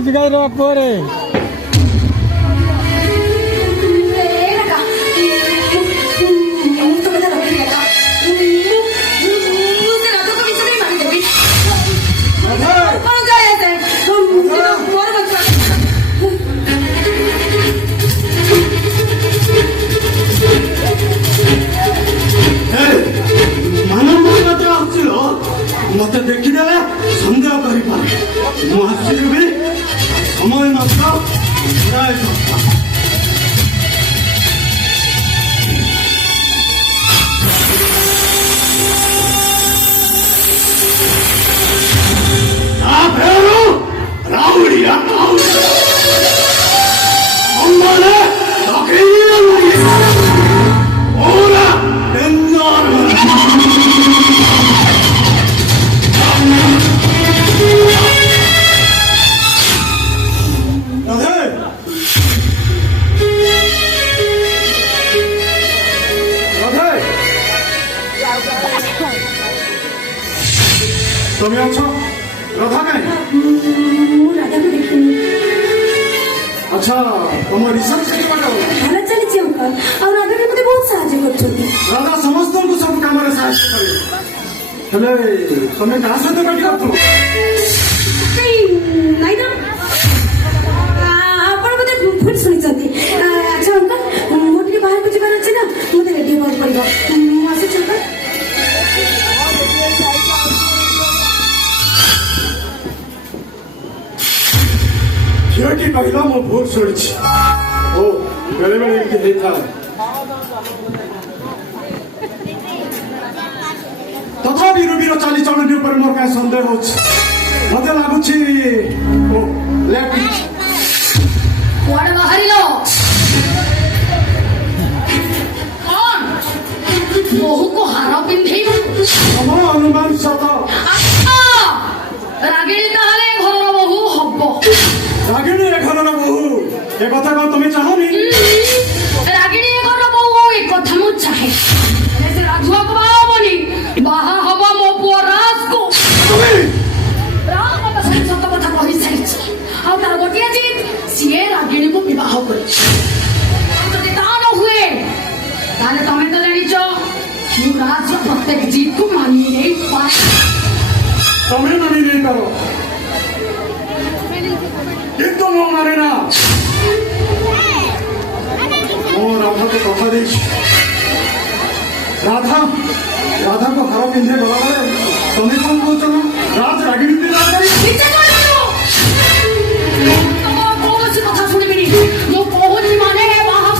ବୁଝିଗାଇର ପରେ मत देखीदे सन्देह कर आसि समय मात्र प्राय राउडिया तुम अच्छा राधा कहीं राधा को देखनी अच्छा तुम रिसर्च के बारे भल चली अंकल और राधा भी मुझे बहुत साहाଯ୍य करछोती राधा समस्त को सब काम रे साहाଯ୍य करे हेले तुम कहां से पार्टी करतो नहीं तो आपण मुझे फुट सुनी चंदी अच्छा अंकल मोटी बाहर को जबार अछि ना मुझे रेडी कर पड़िबो आसे चल झीटी कहला मो भूल शुणी ओ बेले बेले एमती होता तथापि रूबीर चालीचलन उपर मोर क्या सन्देह हो मत लगुच बहु को हार पिंधे अनुमान सत रागिणी ताहले घर बहु हब रागिणी ए घर बहु ए कथा कौन तुम्हें चाहोनी रागिणी ए घर बहु ए कथा मु चाहे से राधुआ को बावनी बाहा हवा मो पुआ राज को राम का सही सत कथा कहि साइछि आ तार गोटिया जीत सिए रागिणी को विवाह करे যদি তা না हुए তাহলে তুমি তো জানিছো युवराज प्रत्येक जीत को मानिए नहीं पाए तुम्हें मानी नहीं करो किंतु वो माने ना वो राधा को कथा दी राधा राधा को हार पिंधे गला तुम्हें कौन कौन राज रागिणी